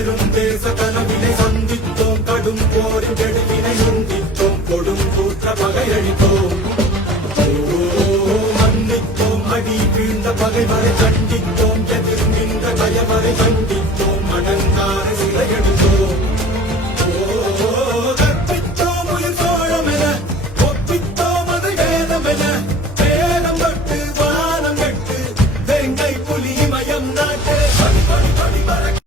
பெரும் தேச கனவினை சந்தித்தோம் கடும் போரின் கெடுவினை முந்தித்தோம் கொடும் கூற்ற பகையழித்தோம்